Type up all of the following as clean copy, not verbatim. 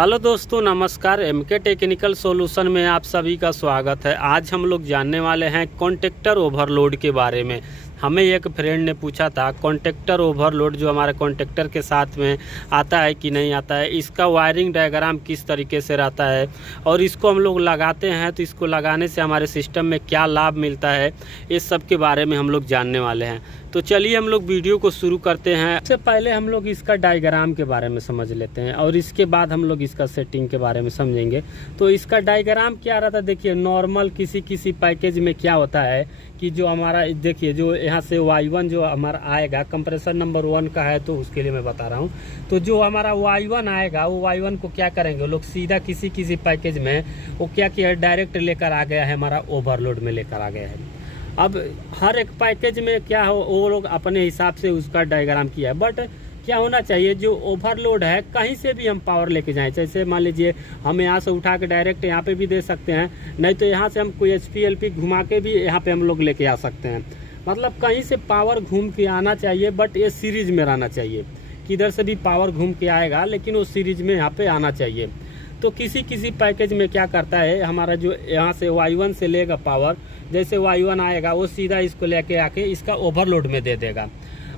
Hello दोस्तों, नमस्कार। MK technical solution में आप सभी का स्वागत है। आज हम लोग जानने वाले हैं कॉन्टेक्टर ओवरलोड के बारे में। हमें एक फ्रेंड ने पूछा था कॉन्टेक्टर ओवरलोड जो हमारे कॉन्टेक्टर के साथ में आता है कि नहीं आता है, इसका वायरिंग डायग्राम किस तरीके से रहता है और इसको हम लोग लगाते हैं तो इसको लगाने से हमारे सिस्टम में क्या लाभ मिलता है, इस सब के बारे में हम लोग जानने वाले हैं। तो चलिए हम लोग वीडियो को शुरू करते हैं। सबसे पहले हम लोग इसका डायग्राम के बारे में समझ लेते हैं और इसके बाद हम लोग इसका सेटिंग के बारे में समझेंगे। तो इसका डायग्राम क्या रहता है, देखिए नॉर्मल किसी पैकेज में क्या होता है कि जो हमारा देखिए जो यहाँ से Y1 जो हमारा आएगा, कंप्रेसर नंबर 1 का है तो उसके लिए मैं बता रहा हूँ। तो जो हमारा Y1 आएगा वो Y1 को क्या करेंगे, वो लोग सीधा किसी पैकेज में वो क्या किया है, डायरेक्ट लेकर आ गया है, हमारा ओवरलोड में लेकर आ गया है। अब हर एक पैकेज में क्या हो, वो लोग अपने हिसाब से उसका डायग्राम किया है। बट क्या होना चाहिए, जो ओवरलोड है कहीं से भी हम पावर लेके जाएं, जैसे मान लीजिए हम यहाँ से उठा के डायरेक्ट यहाँ पे भी दे सकते हैं, नहीं तो यहाँ से हम कोई HP-LP घुमा के भी यहाँ पे हम लोग लेके आ सकते हैं। मतलब कहीं से पावर घूम के आना चाहिए, बट ये सीरीज में रहना चाहिए। किधर से भी पावर घूम के आएगा लेकिन वो सीरीज में यहाँ पे आना चाहिए। तो किसी पैकेज में क्या करता है, हमारा जो यहाँ से Y1 से लेगा पावर, जैसे Y1 आएगा वो सीधा इसको लेके आके इसका ओवरलोड में दे देगा।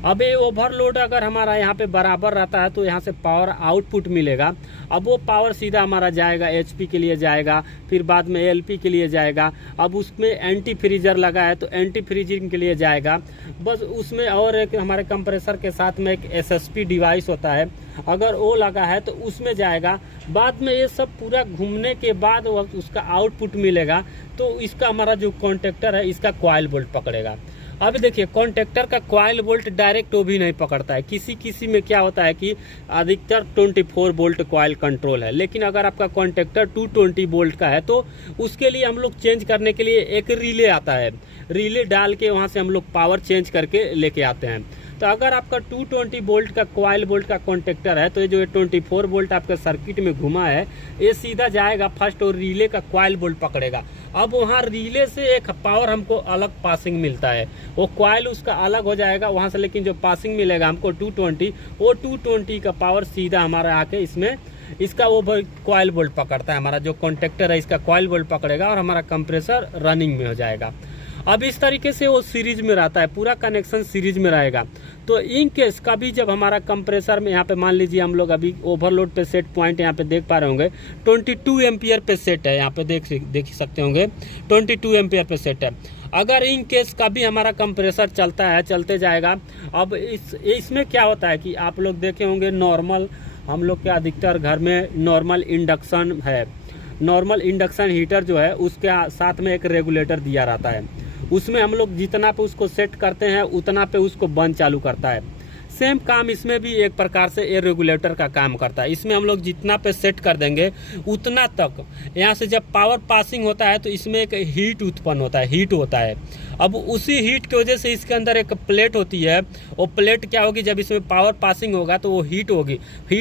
अब ये ओवरलोड अगर हमारा यहाँ पे बराबर रहता है तो यहाँ से पावर आउटपुट मिलेगा। अब वो पावर सीधा हमारा जाएगा HP के लिए जाएगा, फिर बाद में LP के लिए जाएगा। अब उसमें एंटी फ्रीजर लगा है तो एंटी फ्रीजिंग के लिए जाएगा। बस उसमें और एक हमारे कंप्रेसर के साथ में एक SSP डिवाइस होता है, अगर वो लगा है तो उसमें जाएगा। बाद में ये सब पूरा घूमने के बाद उसका आउटपुट मिलेगा तो इसका हमारा जो कॉन्टेक्टर है इसका कॉइल बोल्ट पकड़ेगा। अब देखिए कॉन्टेक्टर का कॉइल बोल्ट डायरेक्ट वो भी नहीं पकड़ता है, किसी में क्या होता है कि अधिकतर 24 वोल्ट कॉइल कंट्रोल है। लेकिन अगर आपका कॉन्टेक्टर 220 वोल्ट का है तो उसके लिए हम लोग चेंज करने के लिए एक रिले आता है, रिले डाल के वहाँ से हम लोग पावर चेंज करके लेके आते हैं। तो अगर आपका 220 वोल्ट का कॉइल बोल्ट का कॉन्टेक्टर है तो ये जो 24 वोल्ट आपका सर्किट में घुमा है ये सीधा जाएगा फर्स्ट और रिले का कॉइल बोल्ट पकड़ेगा। अब वहाँ रिले से एक पावर हमको अलग पासिंग मिलता है, वो कॉइल उसका अलग हो जाएगा वहाँ से, लेकिन जो पासिंग मिलेगा हमको 220, वो 220 का पावर सीधा हमारा आके इसमें इसका वो कॉइल बोल्ट पकड़ता है। हमारा जो कॉन्टेक्टर है इसका कॉइल बोल्ट पकड़ेगा और हमारा कंप्रेसर रनिंग में हो जाएगा। अब इस तरीके से वो सीरीज में रहता है, पूरा कनेक्शन सीरीज में रहेगा। तो इन केस कभी जब हमारा कंप्रेसर में यहाँ पे मान लीजिए हम लोग अभी ओवरलोड पे सेट पॉइंट यहाँ पे देख पा रहे होंगे 22 एम्पियर पे सेट है, यहाँ पे देख सकते होंगे 22 एम्पियर पे सेट है। अगर इन केस कभी हमारा कंप्रेसर चलता है, चलते जाएगा। अब इसमें क्या होता है कि आप लोग देखे होंगे नॉर्मल, हम लोग के अधिकतर घर में नॉर्मल इंडक्शन है, नॉर्मल इंडक्शन हीटर जो है उसके साथ में एक रेगुलेटर दिया रहता है। उसमें हम लोग जितना पे उसको सेट करते हैं उतना पे उसको बंद चालू करता है। सेम काम इसमें भी एक प्रकार से एयर रेगुलेटर का काम करता है। इसमें हम लोग जितना पे सेट कर देंगे उतना तक यहाँ से जब पावर पासिंग होता है तो इसमें एक हीट उत्पन्न होता है, हीट होता है। अब उसी हीट की वजह से इसके अंदर एक प्लेट होती है, वो प्लेट क्या होगी, जब इसमें पावर पासिंग होगा तो वो हीट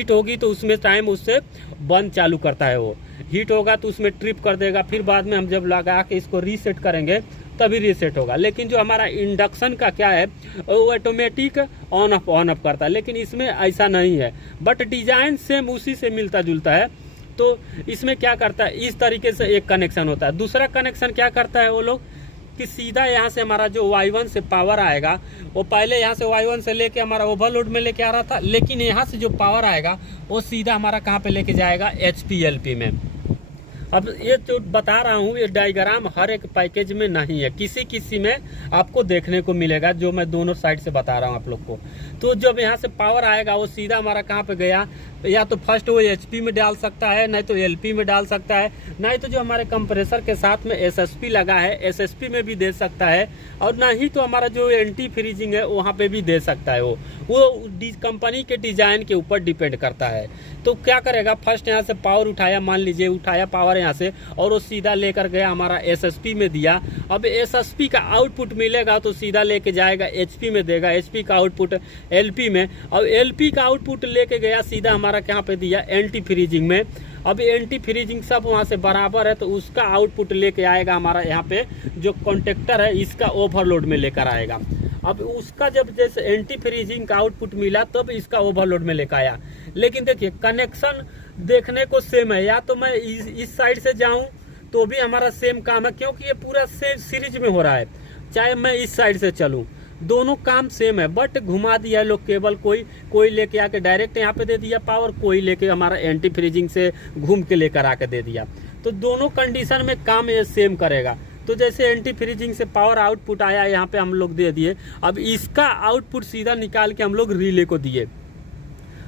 होगी तो उसमें टाइम उससे बंद चालू करता है। वो हीट होगा तो उसमें ट्रिप कर देगा, फिर बाद में हम जब लगा के इसको रीसेट करेंगे तभी रीसेट होगा। लेकिन जो हमारा इंडक्शन का क्या है वो ऑटोमेटिक ऑन ऑफ करता है, लेकिन इसमें ऐसा नहीं है। बट डिजाइन सेम उसी से मिलता जुलता है। तो इसमें क्या करता है, इस तरीके से एक कनेक्शन होता है। दूसरा कनेक्शन क्या करता है वो लोग कि सीधा यहाँ से हमारा जो Y1 से पावर आएगा, वो पहले यहाँ से Y1 से लेके हमारा ओवरलोड में लेके आ रहा था, लेकिन यहाँ से जो पावर आएगा वो सीधा हमारा कहाँ पे लेके जाएगा, HP-LP में। अब ये जो बता रहा हूँ ये डायग्राम हर एक पैकेज में नहीं है, किसी में आपको देखने को मिलेगा, जो मैं दोनों साइड से बता रहा हूँ आप लोग को। तो जब यहाँ से पावर आएगा वो सीधा हमारा कहाँ पे गया, या तो फर्स्ट वो HP में डाल सकता है, नहीं तो LP में डाल सकता है, नहीं तो जो हमारे कंप्रेसर के साथ में SSP लगा है SSP में भी दे सकता है, और नहीं तो हमारा जो एंटी फ्रीजिंग है वहाँ पे भी दे सकता है। वो कंपनी के डिजाइन के ऊपर डिपेंड करता है। तो क्या करेगा, फर्स्ट यहाँ से पावर उठाया, मान लीजिए उठाया पावर यहाँ से और वो सीधा लेकर गया हमारा SSP में दिया। अब SSP का आउटपुट मिलेगा तो सीधा लेके जाएगा HP में देगा, HP का आउटपुट LP में, और LP का आउटपुट लेके गया सीधा हमारा कहाँ पे दिया, एंटी फ्रीजिंग में। अब एंटी फ्रीजिंग सब वहाँ से बराबर है तो उसका आउटपुट लेके आएगा हमारा यहाँ पे जो कॉन्टेक्टर है इसका ओवरलोड में लेकर आएगा। अब उसका जब जैसे एंटी फ्रीजिंग का आउटपुट मिला तब इसका ओवरलोड में लेकर आया। लेकिन देखिए कनेक्शन देखने को सेम है, या तो मैं इस साइड से जाऊं तो भी हमारा सेम काम है, क्योंकि ये पूरा सेम सीरीज में हो रहा है। चाहे मैं इस साइड से चलूं, दोनों काम सेम है, बट घुमा दिया है लोग केबल। कोई लेके आके डायरेक्ट यहाँ पे दे दिया पावर, कोई लेके हमारा एंटी फ्रीजिंग से घूम के लेकर आके दे दिया। तो दोनों कंडीशन में काम ये सेम करेगा। तो जैसे एंटी फ्रीजिंग से पावर आउटपुट आया, यहाँ पे हम लोग दे दिए, अब इसका आउटपुट सीधा निकाल के हम लोग रिले को दिए।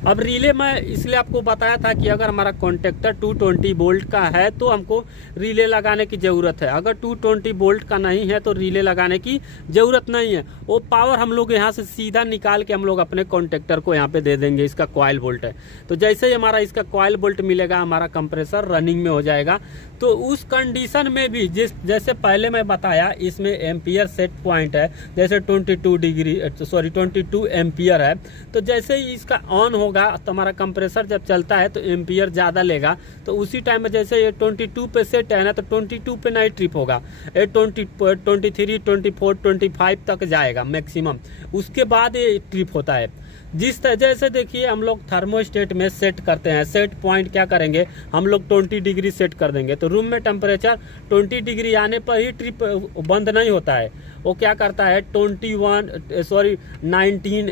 अब रिले मैं इसलिए आपको बताया था कि अगर हमारा कॉन्टेक्टर 220 वोल्ट का है तो हमको रिले लगाने की ज़रूरत है। अगर 220 वोल्ट का नहीं है तो रिले लगाने की ज़रूरत नहीं है। वो पावर हम लोग यहाँ से सीधा निकाल के हम लोग अपने कॉन्टेक्टर को यहाँ पे दे देंगे। इसका कॉइल वोल्ट है, तो जैसे ही हमारा इसका कॉइल वोल्ट मिलेगा, हमारा कंप्रेसर रनिंग में हो जाएगा। तो उस कंडीशन में भी जैसे पहले मैं बताया, इसमें एम्पियर सेट पॉइंट है, जैसे 22 एम्पियर है। तो जैसे ही इसका ऑन होगा तो हमारा कंप्रेसर जब चलता है तो एम्पियर ज़्यादा लेगा। तो उसी टाइम में जैसे ये 22 पे सेट है ना, तो 22 पे नहीं ट्रिप होगा, ये 23, 24, 25 तक जाएगा मैक्सिमम। उसके बाद ये ट्रिप होता है। जिस तरह जैसे देखिए हम लोग थर्मोस्टेट में सेट करते हैं, सेट पॉइंट क्या करेंगे, हम लोग 20 डिग्री सेट कर देंगे। तो रूम में टेम्परेचर 20 डिग्री आने पर ही ट्रिप बंद नहीं होता है। वो क्या करता है 19,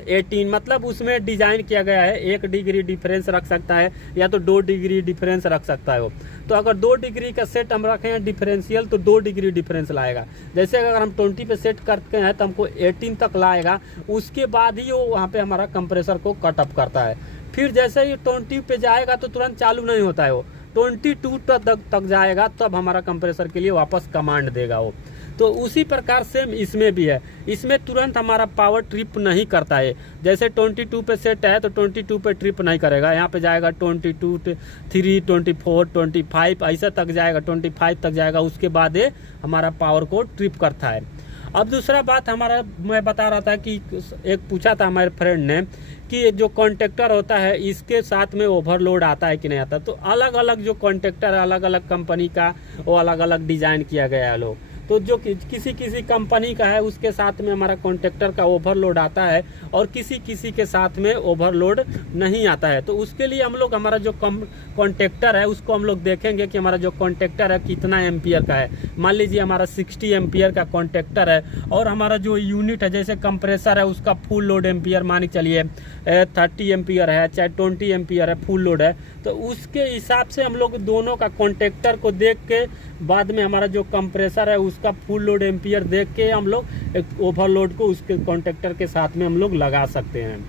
18, मतलब उसमें डिजाइन किया गया है 1 डिग्री डिफरेंस रख सकता है या तो 2 डिग्री डिफरेंस रख सकता है वो। तो अगर 2 डिग्री का सेट हम रखे हैं डिफरेंशियल, तो 2 डिग्री डिफरेंस लाएगा। जैसे अगर हम 20 पे सेट करते हैं तो हमको 18 तक लाएगा। उसके बाद ही वो वहाँ पे हमारा कंप्रेसर को कट अप करता है। फिर जैसे ही 20 पे जाएगा तो तुरंत चालू नहीं होता है, वो 22 तक जाएगा, तब हमारा कंप्रेसर के लिए वापस कमांड देगा वो। तो उसी प्रकार से इसमें भी है, इसमें तुरंत हमारा पावर ट्रिप नहीं करता है। जैसे 22 पे सेट है तो 22 पे ट्रिप नहीं करेगा, यहाँ पे जाएगा 22, 3, 24, 25 ऐसा तक जाएगा, 25 तक जाएगा। उसके बाद ये हमारा पावर को ट्रिप करता है। अब दूसरा बात हमारा, मैं बता रहा था कि एक पूछा था हमारे फ्रेंड ने कि जो कॉन्टेक्टर होता है इसके साथ में ओवरलोड आता है कि नहीं आता। तो अलग अलग जो कॉन्टेक्टर है, अलग अलग कंपनी का, वो अलग अलग डिज़ाइन किया गया है लोग। तो जो किसी कंपनी का है उसके साथ में हमारा कॉन्टेक्टर का ओवरलोड आता है, और किसी के साथ में ओवरलोड नहीं आता है। तो उसके लिए हम लोग हमारा जो कॉन्टेक्टर है उसको हम लोग देखेंगे कि हमारा जो कॉन्टेक्टर है कितना एम्पियर का है। मान लीजिए हमारा 60 एम्पियर का कॉन्टेक्टर है, और हमारा जो यूनिट है जैसे कंप्रेसर है उसका फुल लोड एम्पियर मान के चलिए 30 एम्पियर है, चाहे 20 एम्पियर है, फुल लोड है। तो उसके हिसाब से हम लोग दोनों का कॉन्टेक्टर को देख के बाद में हमारा जो कंप्रेसर है उसका फुल लोड एम्पियर देख के हम लोग एक ओवरलोड को उसके कॉन्टेक्टर के साथ में हम लोग लगा सकते हैं,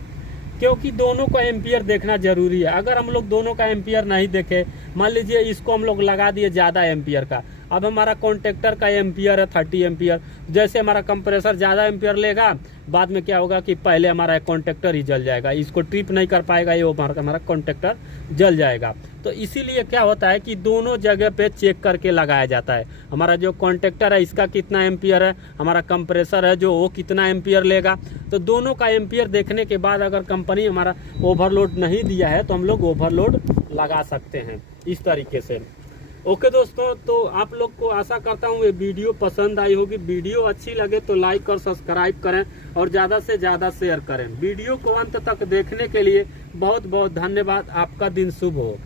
क्योंकि दोनों का एम्पियर देखना जरूरी है। अगर हम लोग दोनों का एम्पियर नहीं देखे, मान लीजिए इसको हम लोग लगा दिए ज़्यादा एम्पियर का, अब हमारा कॉन्टेक्टर का एम्पियर है 30 एम्पियर, जैसे हमारा कंप्रेसर ज़्यादा एम्पियर लेगा, बाद में क्या होगा कि पहले हमारा कॉन्टेक्टर ही जल जाएगा, इसको ट्रिप नहीं कर पाएगा, ये हमारा कॉन्टेक्टर जल जाएगा। तो इसीलिए क्या होता है कि दोनों जगह पे चेक करके लगाया जाता है। हमारा जो कॉन्टेक्टर है इसका कितना एम्पियर है, हमारा कंप्रेसर है जो वो कितना एम्पियर लेगा। तो दोनों का एम्पियर देखने के बाद अगर कंपनी हमारा ओवरलोड नहीं दिया है तो हम लोग ओवरलोड लगा सकते हैं इस तरीके से। ओके दोस्तों, तो आप लोग को आशा करता हूँ ये वीडियो पसंद आई होगी। वीडियो अच्छी लगे तो लाइक और सब्सक्राइब करें और ज़्यादा से ज़्यादा शेयर करें। वीडियो को अंत तक देखने के लिए बहुत बहुत धन्यवाद। आपका दिन शुभ हो।